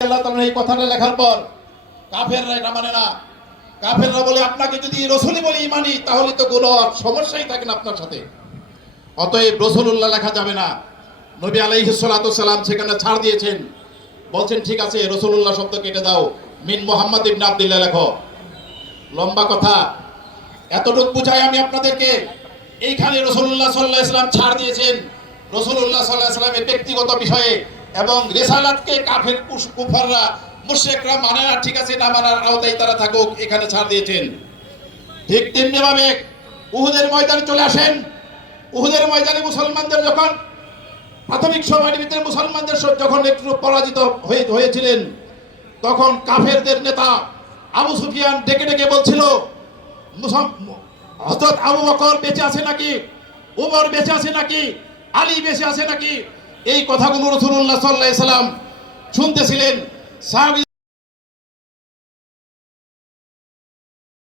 আল্লাহ তাআলা এই কথাটা লেখার পর কাফেররা এটা মানে না। কাফেররা বলে আপনাকে যদি রাসূলই বলি মানি তাহলে তো কোনো সমস্যাই থাকে না আপনার সাথে, অতএব রাসূলুল্লাহ লেখা যাবে না। নবী আলাইহিস সালাতু সালাম সেখানে ছাড় দিয়েছেন, বলছেন ঠিক আছে রাসূলুল্লাহ শব্দ কেটে দাও, মিন মুহাম্মদ ইবনে আব্দুল্লাহ লেখো। লম্বা কথা, এতটুকু বুঝাই আমি আপনাদেরকে। এইখানে রাসূলুল্লাহ সাল্লাল্লাহু আলাইহি ওয়াসাল্লাম ছাড় দিয়েছেন রাসূলুল্লাহ সাল্লাল্লাহু আলাইহি ওয়াসাল্লামের ব্যক্তিগত বিষয়ে, এবং রিসালাতকে কাফের কুফাররা মুশরিকরা মানে না, ঠিক আছে না মানার আওতায় তারা থাকুক, এখানে ছাড় দিয়েছেন। ঠিক তেমনিভাবে উহুদের ময়দানে চলে আসেন। উহুদের ময়দানে মুসলমানদের যখন প্রাথমিক সময়ের ভিতরে মুসলমানদের যখন একটু পরাজিত হয়েছিলেন, তখন কাফেরদের নেতা আবু সুফিয়ান ডেকে ডেকে বলছিল হযরত আবু বকর বেঁচে আছে নাকি, উমর বেঁচে আছে নাকি, আলী বেঁচে আছে নাকি। এই কথাগুলো রাসূলুল্লাহ সাল্লাল্লাহু আলাইহি ওয়াসাল্লাম শুনতেছিলেন। সাহাবী